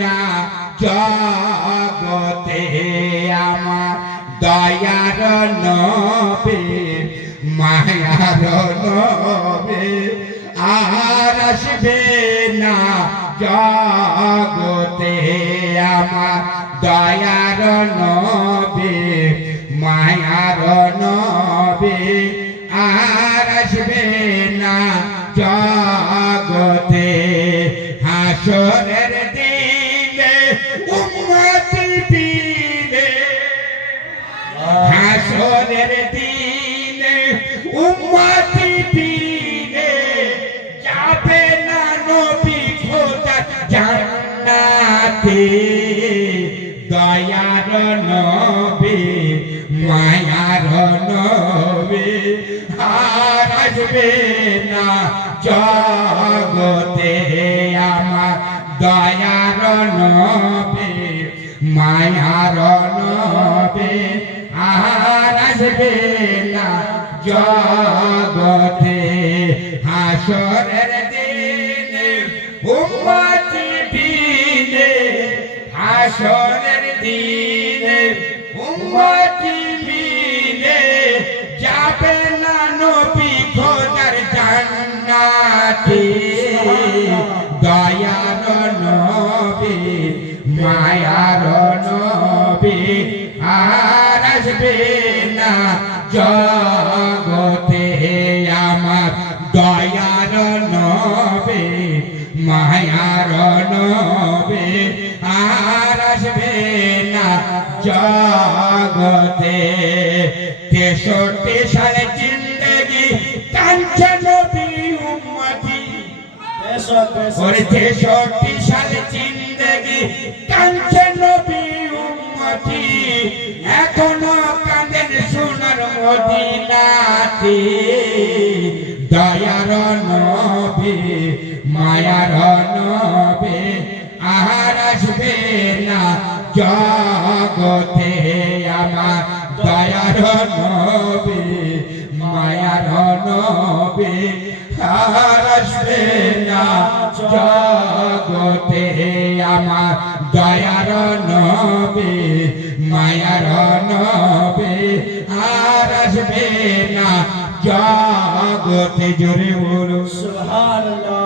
না জগতে আমার দয়ার নবে, মায়ার নবে, আর আসবে না জগতে আমার দয়ার নবে, মায়ার নবে, আর আসবে না জগতে হাসরের দিনে হাসরের দিনে, উম্মতি দিনে যাবে না নবী খোদা জান্নাতে। দয়ার নবী, মায়ার নবী আর আসবে না জগতে। আমার দয়ার নবী, মায়ার নবী আর আসবে না জগতে হাসরের দিনে, উম্মতি দিনে হাসরের দিনে, উম্মতি দিনে যাবে না নবী খোদার জান্নাতে। দয়ার নবী, মায়ার নবী আর আসবে না জগতে আমার দয়ার নবে মায়ার নবে আর আসবে না জগতে। তেষট্টি সালে জিন্দগি কাঞ্চে নবী উম্মতি। ওরে তেষট্টি সালে জিন্দগি কাঞ্চে নবী উম্মতি। মদিনাতে দয়ার নবে, মায়ার নবে, আর আসবে না জগতে আমার দয়ার নবে, মায়ার নবে, আর আসবে না জগতে আমার দয়ার নবে মায়ার নবে আর আসবে না। জগতে জোরে বলো সুবহানাল্লাহ।